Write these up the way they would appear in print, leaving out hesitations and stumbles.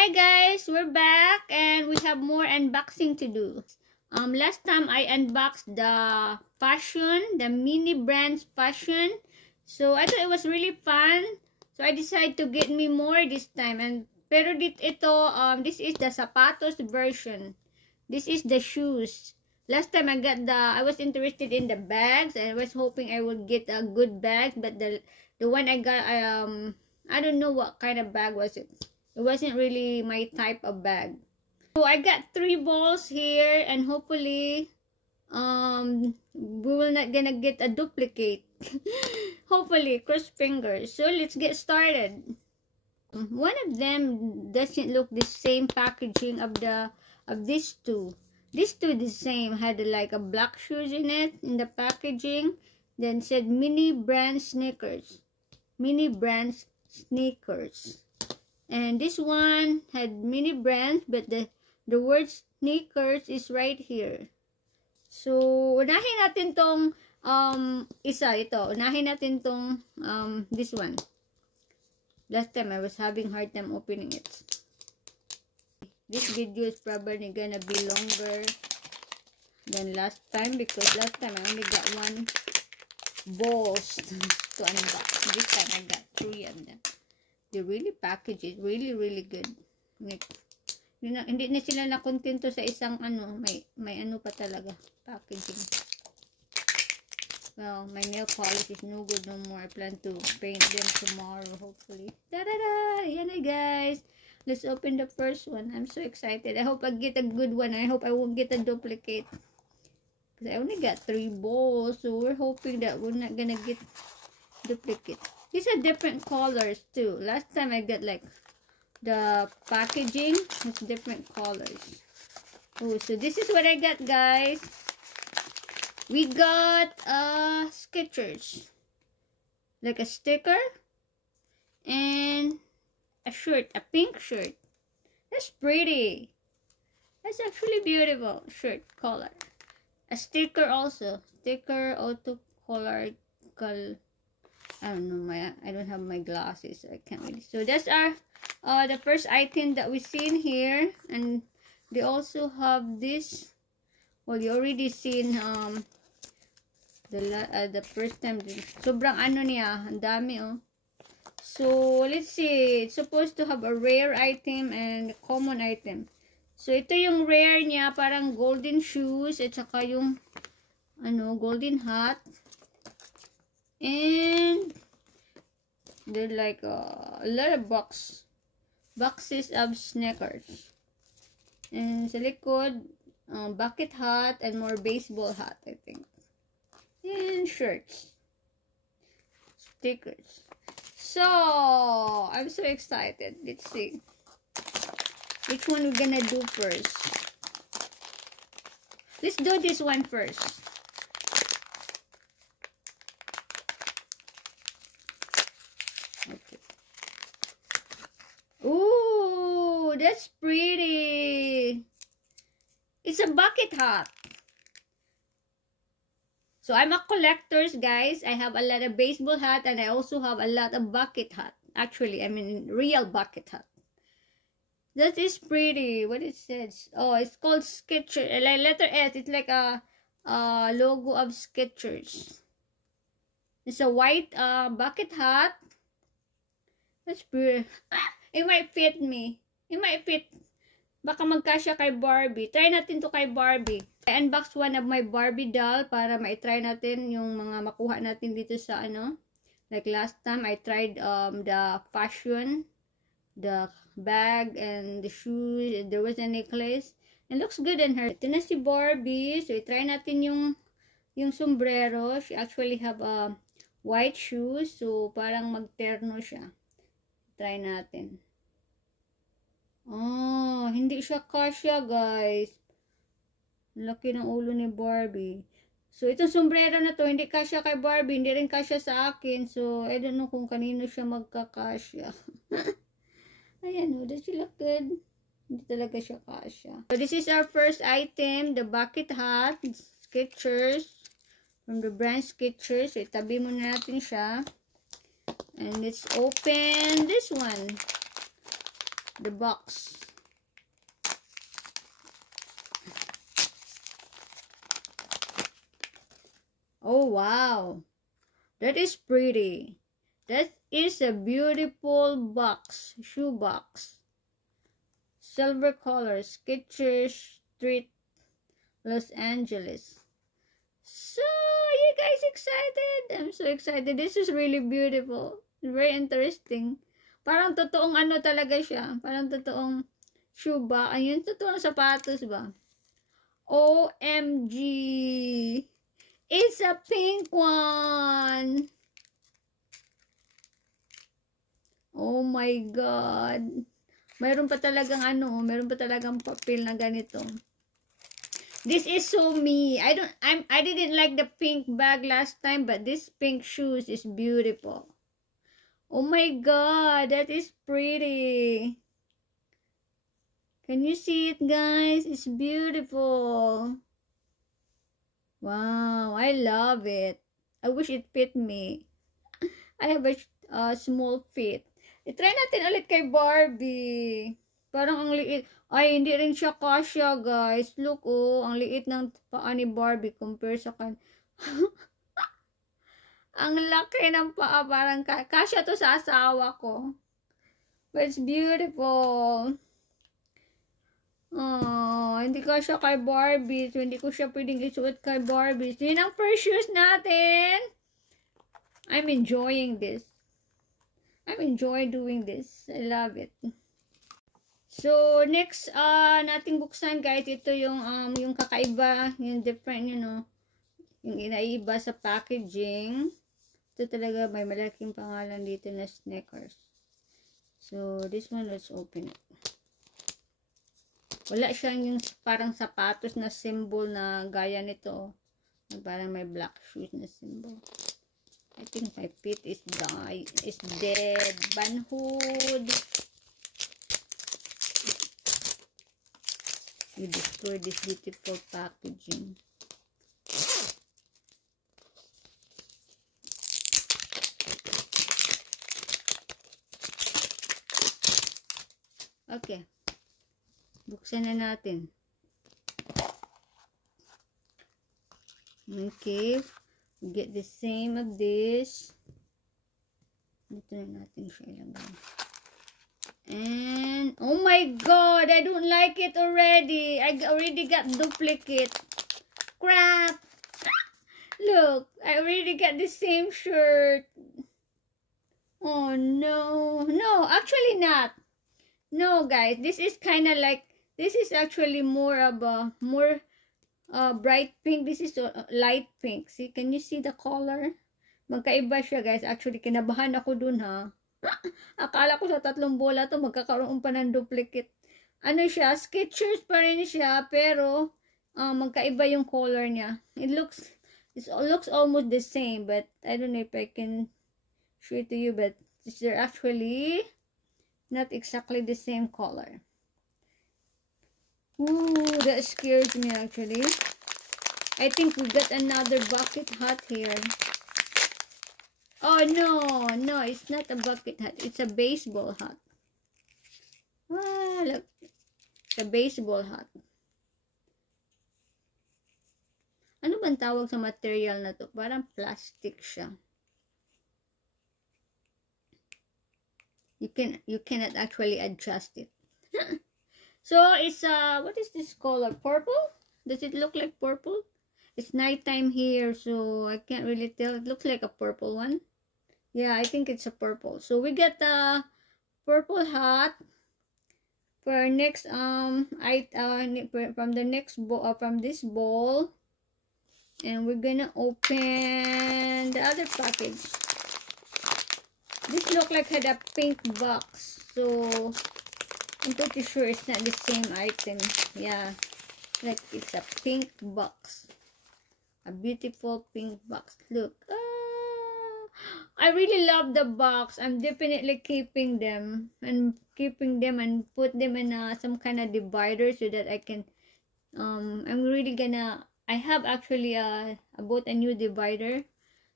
Hi guys, we're back and we have more unboxing to do. Last time I unboxed the fashion, the mini brands fashion. So I thought it was really fun. So I decided to get me more this time. And pero this is the sapatos version. This is the shoes. Last time I was interested in the bags. I was hoping I would get a good bag, but the one I got, I don't know what kind of bag was it. It wasn't really my type of bag. So I got 3 balls here, and hopefully we will not gonna get a duplicate. Hopefully, cross fingers. So let's get started. One of them doesn't look the same packaging of these two. These two the same, had like a black shoes in it in the packaging, then said mini brand sneakers. Mini brand sneakers. And this one had many brands, but the word sneakers is right here. So, unahin natin tong Unahin natin tong this one. Last time I was having hard time opening it. This video is probably gonna be longer than last time because last time I only got 1 balls to unbox. This time I got 3 of them. They really package it really good. Hindi na sila nakontento sa isang may ano pa talaga packaging. Well, my nail polish is no good no more. I plan to paint them tomorrow hopefully. Yan na guys. Let's open the first one. I'm so excited. I hope I get a good one. I hope I won't get a duplicate. Because I only got 3 balls, so we're hoping that we're not gonna get duplicate. These are different colors too. Last time I got like the packaging has different colors. Oh, so this is what I got, guys. We got Skechers, like a sticker, and a shirt, a pink shirt. That's pretty. That's actually beautiful shirt color. A sticker also, sticker auto color. I don't know, I don't have my glasses, so I can't really. So that's our the first item that we seen here, and they also have this. Well, you already seen the first time. Sobrang ano niya, ang dami oh. So let's see, it's supposed to have a rare item and a common item. So ito yung rare niya, parang golden shoes at saka yung golden hat. And they're like a lot of boxes of sneakers. And sa likod, bucket hat and more baseball hat, I think. And shirts. Stickers. So, I'm so excited. Let's see. Which one we're gonna do first? Let's do this one first. Ooh, that's pretty. It's a bucket hat. So I'm a collector, guys. I have a lot of baseball hat and I also have a lot of bucket hat. Actually, I mean real bucket hat. That is pretty. What it says? Oh, it's called Skechers. Like letter S. It's like a logo of Skechers. It's a white bucket hat. That's pretty. It might fit me. It might fit. Baka magkasya kay Barbie. Try natin to kay Barbie. I unboxed one of my Barbie doll para ma-try natin yung mga makuha natin dito sa Like last time, I tried the fashion, the bag, and the shoes. There was a necklace. It looks good on her. Ito na si Barbie. So, i-try natin yung sombrero. She actually have white shoes. So, parang magterno siya. Try natin. Oh, hindi siya kasya, guys. Laki ng ulo ni Barbie. So, itong sombrero na to, hindi kasya kay Barbie, hindi rin kasya sa akin. So, I don't know kung kanino siya magkakasya. Ayan, oh, does she look good? Hindi talaga siya kasya. So, this is our first item, the bucket hat, Skechers, from the brand Skechers. So, itabi muna natin siya. And let's open this one. the box. Oh wow, that is pretty. That is a beautiful box, shoe box. Silver color, Skechers Street, Los Angeles. So, you guys excited? I'm so excited. This is really beautiful. Very interesting. Parang totoong ano talaga siya. Parang totoong shoe ba? Ayun, totoong sapatos ba? OMG! It's a pink one! Oh my God! Mayroon pa talagang ano, mayroon pa talagang papel na ganito. This is so me. I didn't like the pink bag last time, but this pink shoes is beautiful. Oh my God, that is pretty. Can you see it, guys? It's beautiful. Wow, I love it. I wish it fit me. I have a small feet. I-try natin ulit kay Barbie. Parang ang liit. Ay, hindi rin siya kasya, guys. Look, oh. Ang liit ng paa ni Barbie compare sa kan. Ang laki ng paa. Parang kasya to sa asawa ko. But it's beautiful. Oh, hindi kasya kay Barbie. So, hindi ko siya pwedeng isuot kay Barbie. So, yun ang first shoes natin. I'm enjoying this. I'm enjoying doing this. I love it. So, next, nating buksan, guys, ito yung kakaiba, yung different, you know, yung inaiba sa packaging. Ito talaga, may malaking pangalan dito na Snickers. So, this one, let's open it. Wala siyang yung parang sapatos na symbol na gaya nito. Parang may black shoes na symbol. I think my feet is dead. Banhood. You destroy this beautiful packaging. Okay. Buksan na natin. Okay. Get the same of this. Dito na natin siya ilagay. And, oh my God, I don't like it already. I already got duplicate. Crap. Look, I already got the same shirt. Oh no. No, actually not. No, guys, this is kind of like, this is actually more of a, bright pink. This is light pink. See, can you see the color? Magkaiba siya, guys. Actually, kinabahan ako dun, ha. Akala ko sa tatlong bola to magkakaroon pa ng duplicate. Ano siya? Skechers pa rin siya, pero magkaiba yung color niya. It looks almost the same, but I don't know if I can show it to you, but they're actually not exactly the same color. Ooh, that scares me actually. I think we got another bucket hat here. Oh no, it's not a bucket hat. It's a baseball hat. Ah, look. It's a baseball hat. Ano bang tawag sa material na to? Parang plastic siya. You cannot actually adjust it. So it's what is this color? Purple? Does it look like purple? It's nighttime here, so I can't really tell. It looks like a purple one. Yeah, I think it's a purple. So we get the purple hat for next from the next bowl from this bowl, and we're gonna open the other package. This look like had a pink box, so I'm pretty sure it's not the same item. Yeah, like it's a pink box, a beautiful pink box. Look. I really love the box. I'm definitely keeping them and put them in some kind of divider so that I can I'm really gonna I have actually bought a new divider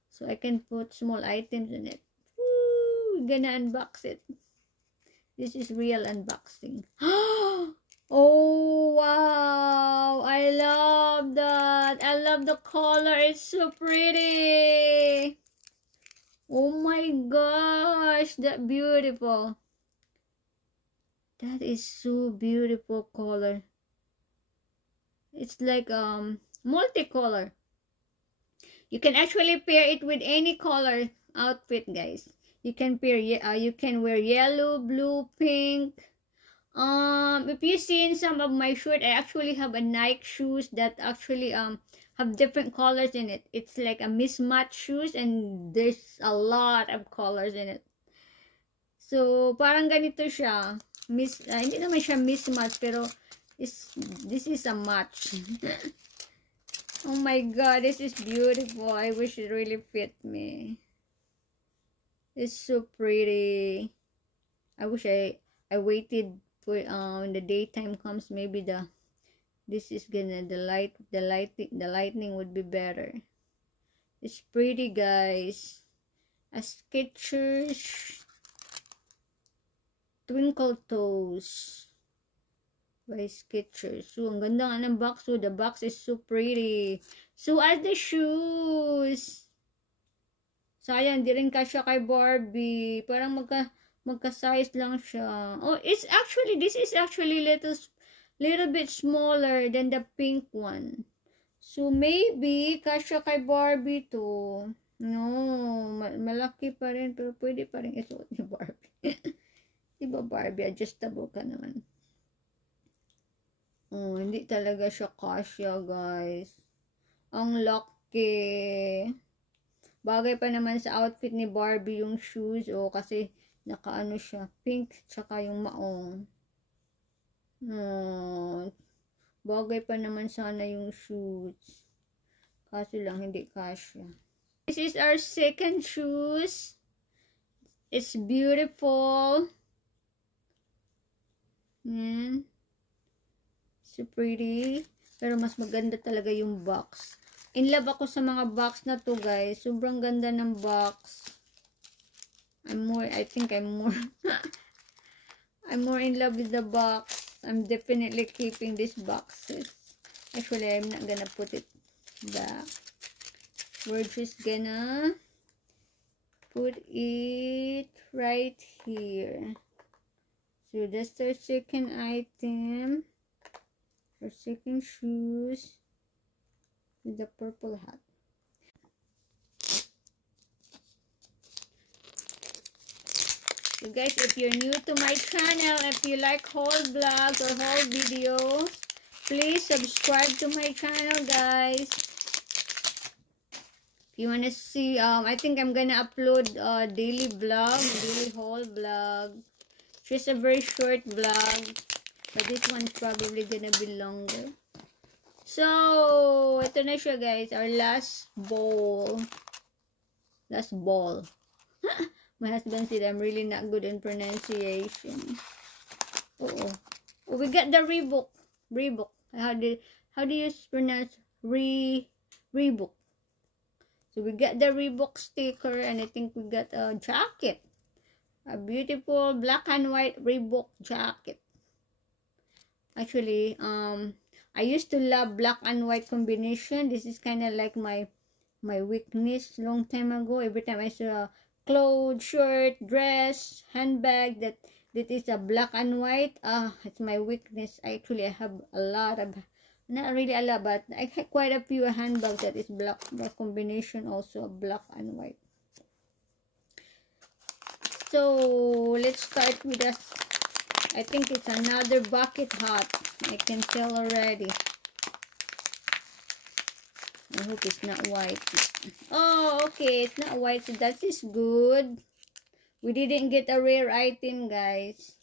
so I can put small items in it. Woo, gonna unbox it. This is real unboxing. Oh wow, I love that. I love the color. It's so pretty. Oh my gosh, that beautiful. That is so beautiful color. It's like multicolor. You can actually pair it with any color outfit, guys. You can pair you can wear yellow, blue, pink. If you seen some of my shirt, I actually have a Nike shoes that actually have different colors in it. It's like a mismatched shoes and there's a lot of colors in it. So parang ganito siya. Hindi naman siya mismatch pero this is a match. Oh my god, this is beautiful. I wish it really fit me. It's so pretty. I wish I waited for when the daytime comes, maybe the lightning would be better. It's pretty, guys. A Skechers Twinkle Toes by Skechers. So ang ganda nga ng box. So the box is so pretty. So as the shoes, sayang di rin kasya kay Barbie. Parang magka-size lang siya. Oh, this is actually little bit smaller than the pink one. So maybe kasya kay Barbie to. No, malaki pa rin pero pwede pa rin isuot ni Barbie. Diba Barbie, adjustable ka naman. Oh, hindi talaga siya kasya, guys. Ang laki. Bagay pa naman sa outfit ni Barbie yung shoes. Oh, kasi nakaano siya. Pink, tsaka yung maong. Oh, bagay pa naman sana yung shoes. Kaso lang, hindi kasya. This is our second shoes. It's beautiful. Yan. So pretty. Pero mas maganda talaga yung box. In love ako sa mga box na to, guys. Sobrang ganda ng box. I think I'm more I'm more in love with the box. I'm definitely keeping these boxes. Actually, I'm not gonna put it back. We're just gonna put it right here. So that's our second item. Our second shoes with the purple hat. So guys, if you're new to my channel, if you like haul vlogs or haul videos, please subscribe to my channel, guys. If you want to see, I think I'm gonna upload a daily vlog, daily haul vlog. Just a very short vlog, but this one's probably gonna be longer. So, ito na siya, guys. Our last bowl. Last ball. My husband said I'm really not good in pronunciation. Oh, we got the Reebok. Reebok. How do you pronounce Reebok? So we got the Reebok sticker, and I think we got a jacket. A beautiful black and white Reebok jacket. Actually, I used to love black and white combination. This is kind of like my weakness long time ago. Every time I saw a clothes, shirt, dress, handbag that is a black and white, it's my weakness. I have a lot of, not really a lot, but I have quite a few handbags that is black combination, also black and white. So let's start with us. I think it's another bucket hat. I can tell already. I hope it's not white. Oh, okay. It's not white. So that is good. We didn't get a rare item, guys.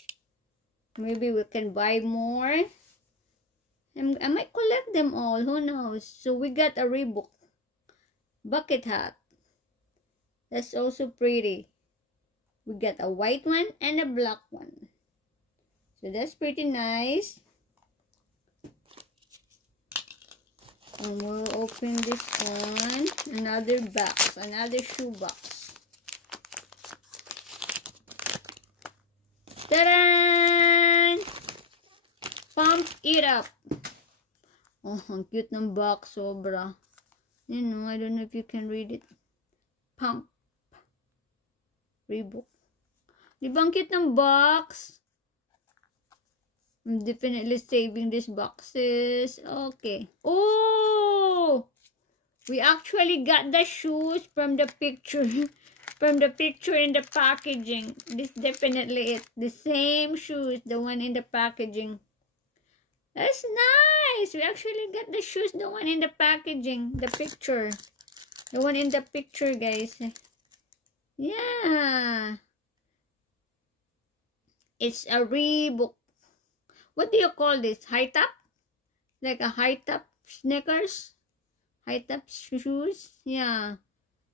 Maybe we can buy more. I might collect them all. Who knows? So we got a Reebok bucket hat. That's also pretty. We got a white one and a black one. So that's pretty nice. And we'll open this one. Another box. Another shoe box. Ta-da! Pump it up. Oh, ang cute ng box. Sobra. You know, I don't know if you can read it. Pump. Reebok. Di ba ang cute ng box? I'm definitely saving these boxes. Okay. Oh! We actually got the shoes from the picture. From the picture in the packaging. This definitely it. The same shoes. The one in the packaging. That's nice. We actually got the shoes. The one in the packaging. The picture. The one in the picture, guys. Yeah. It's a Reebok. What do you call this? High top? Like a high top sneakers? High top shoes? Yeah.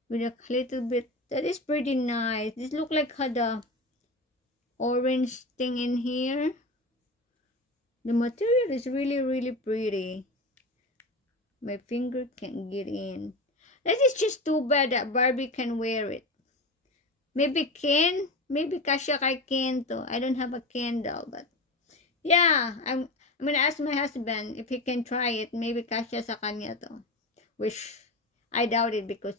With a little bit. That is pretty nice. This look like had a orange thing in here. The material is really, really pretty. My finger can't get in. That is just too bad that Barbie can wear it. Maybe Ken? Maybe kasya kay Ken to. I don't have a Ken doll, but yeah, I'm gonna ask my husband if he can try it. Maybe kasya sa kanya to. Which I doubt it because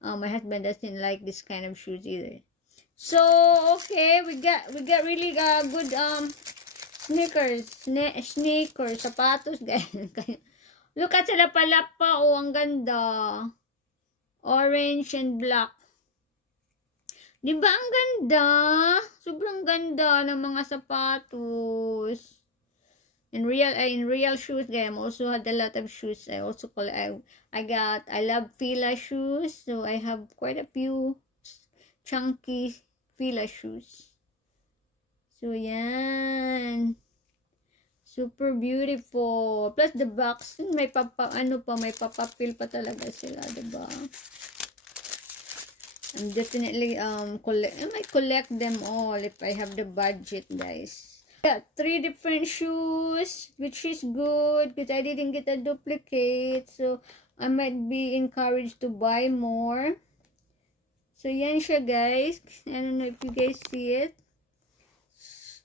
my husband doesn't like this kind of shoes either. So okay, we got really good sneakers, sapatos, guys. Look at sila pala pa. Oh, ang ganda. Orange and black. Diba ang ganda? Sobrang ganda ng mga sapatos. In real shoes, guys. I also had a lot of shoes. I also I love Fila shoes. So I have quite a few chunky Fila shoes. So yan. Super beautiful. Plus the box, may papapil pa talaga sila, diba? I'm definitely I might collect them all if I have the budget, guys. Got 3 different shoes, which is good because I didn't get a duplicate, so I might be encouraged to buy more. So yan siya, guys. I don't know if you guys see it.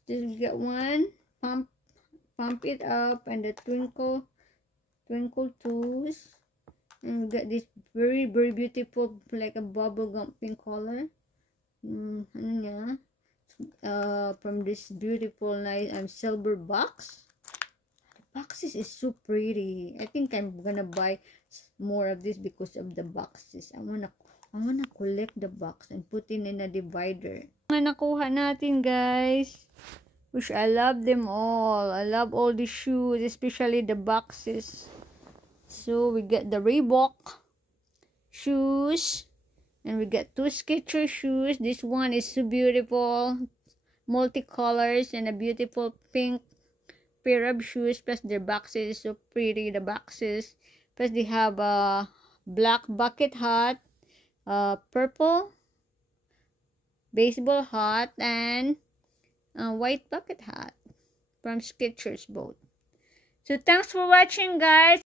Just get one, pump it up, and the twinkle toes, and we got this very, very beautiful, like a bubblegum pink color. From this beautiful nice silver box. The boxes is so pretty. I think I'm gonna buy more of this because of the boxes. I wanna collect the box and put it in a divider. Mga nakuha natin, guys, which I love them all. I love all the shoes, especially the boxes. So we get the Reebok shoes. And we got 2 Skechers shoes. This one is so beautiful. Multicolors and a beautiful pink pair of shoes. Plus their boxes is so pretty. The boxes. Plus they have a black bucket hat. Purple baseball hat. And a white bucket hat. From Skechers both. So thanks for watching, guys.